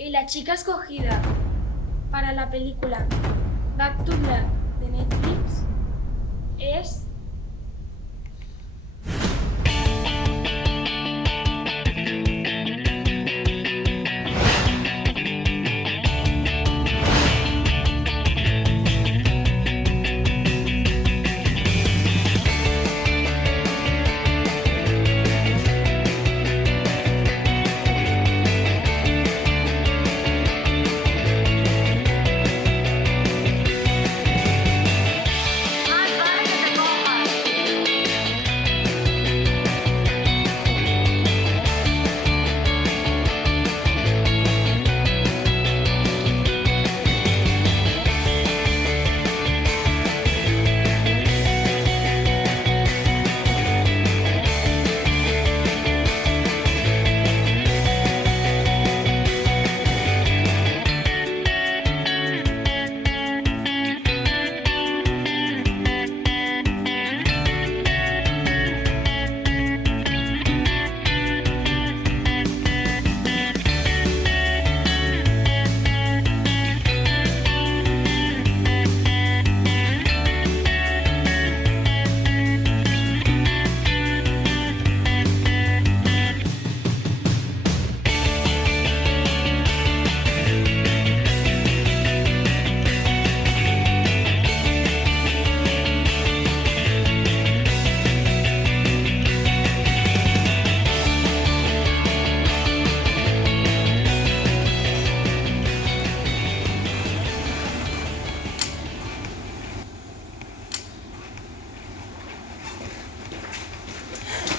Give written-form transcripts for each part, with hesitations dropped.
Y la chica escogida para la película Back to Black de Netflix es...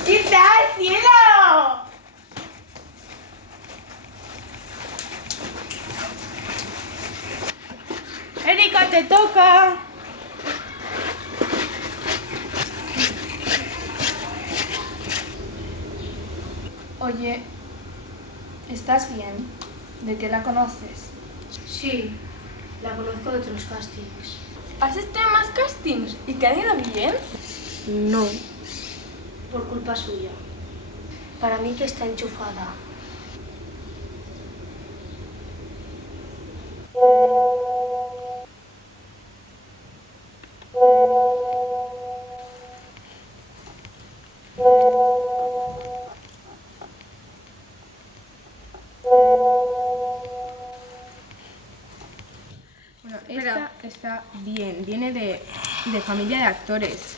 ¿Qué tal, cielo? Erika, te toca. Oye, ¿estás bien? ¿De qué la conoces? Sí, la conozco de otros castings. ¿Has estado en más castings y te han ido bien? No, por culpa suya. Para mí que está enchufada. Bueno, esta está bien, viene de familia de actores.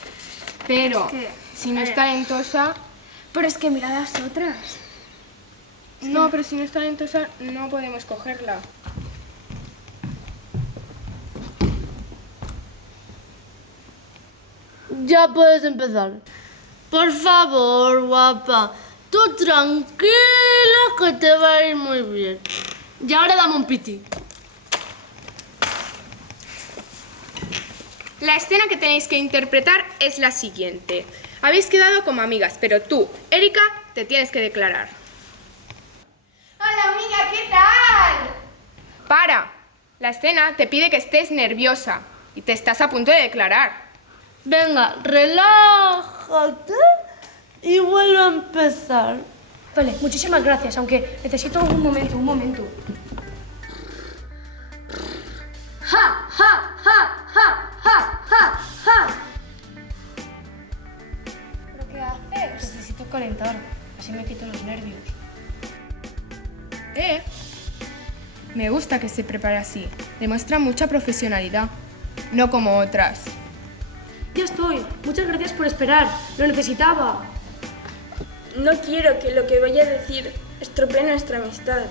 Pero si no es talentosa... Pero es que mira las otras. No, pero si no es talentosa no podemos cogerla. Ya puedes empezar. Por favor, guapa. Tú tranquila que te va a ir muy bien. Y ahora dame un piti. La escena que tenéis que interpretar es la siguiente. Habéis quedado como amigas, pero tú, Erika, te tienes que declarar. Hola, amiga, ¿qué tal? ¡Para! La escena te pide que estés nerviosa y te estás a punto de declarar. Venga, relájate y vuelve a empezar. Vale, muchísimas gracias, aunque necesito un momento. ¡Ja, ja, ja, ja, ja, ja, ja! ¿Pero qué haces? Necesito calentar, así me quito los nervios. Me gusta que se prepare así. Demuestra mucha profesionalidad, no como otras. Ya estoy. Muchas gracias por esperar. Lo necesitaba. No quiero que lo que vaya a decir estropee nuestra amistad.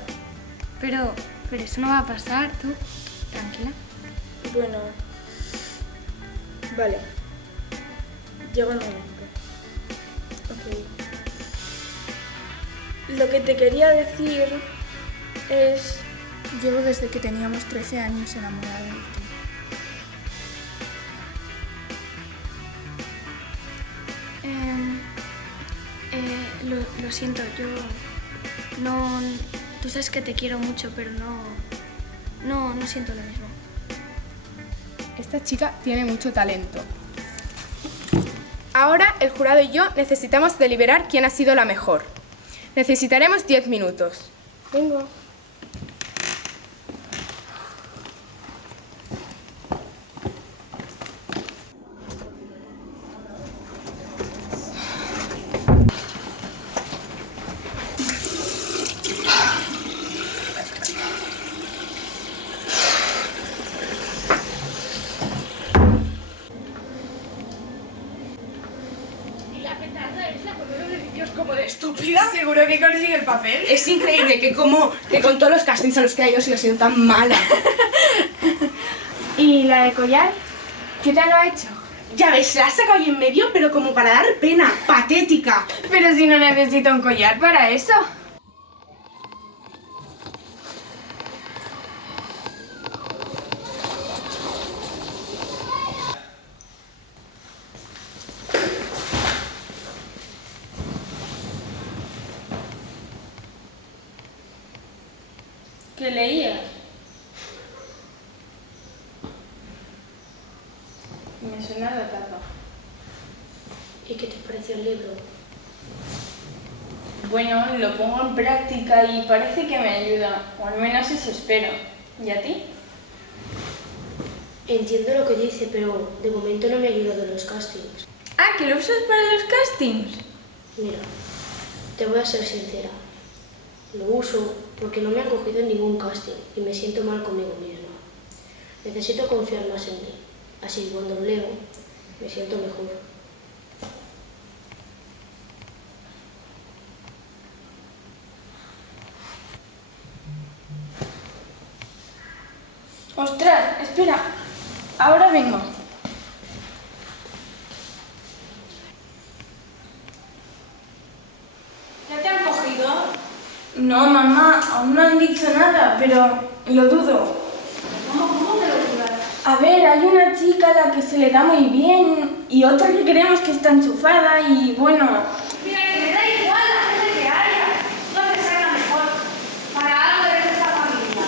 Pero eso no va a pasar, tú. Tranquila. Bueno, vale. Llega el momento. Ok. Lo que te quería decir es... Llevo desde que teníamos 13 años enamorada de ti. Lo siento, yo no... Tú sabes que te quiero mucho, pero no siento lo mismo. Esta chica tiene mucho talento. Ahora el jurado y yo necesitamos deliberar quién ha sido la mejor. Necesitaremos 10 minutos. Venga. Dios, como de estúpida. Seguro que consigue el papel. Es increíble que con todos los castings a los que ha ido siga siendo tan mala. ¿Y la de collar? ¿Qué tal lo ha hecho? Ya ves, se la ha sacado ahí en medio, pero como para dar pena, patética. Pero si no necesita un collar para eso. ¿Qué leías? Me suena la tapa. ¿Y qué te pareció el libro? Bueno, lo pongo en práctica y parece que me ayuda, o al menos eso espero. ¿Y a ti? Entiendo lo que dice, pero de momento no me ha ayudado en los castings. Ah, ¿que lo usas para los castings? Mira, te voy a ser sincera. Lo uso porque no me han cogido en ningún casting y me siento mal conmigo misma. Necesito confiar más en mí. Así que cuando lo leo, me siento mejor. ¡Ostras! Espera. Ahora vengo. ¿Ya te han cogido? No, mamá, aún no han dicho nada, pero lo dudo. ¿Cómo te lo dudas? A ver, hay una chica a la que se le da muy bien y otra que creemos que está enchufada y bueno... Mira, que me da igual la gente que haya. No te salga mejor. Para algo eres de esta familia.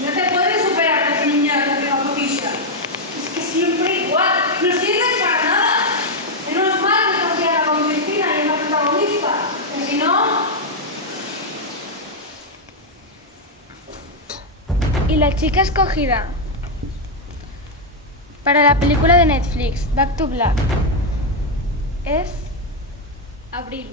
No te puedes superar a esa niña que tenga poquilla. Es que siempre igual. No sirves para nada. Menos mal que confiara con Cristina y es la protagonista. Que si no... Y la chica escogida para la película de Netflix, Back to Black, es Abril.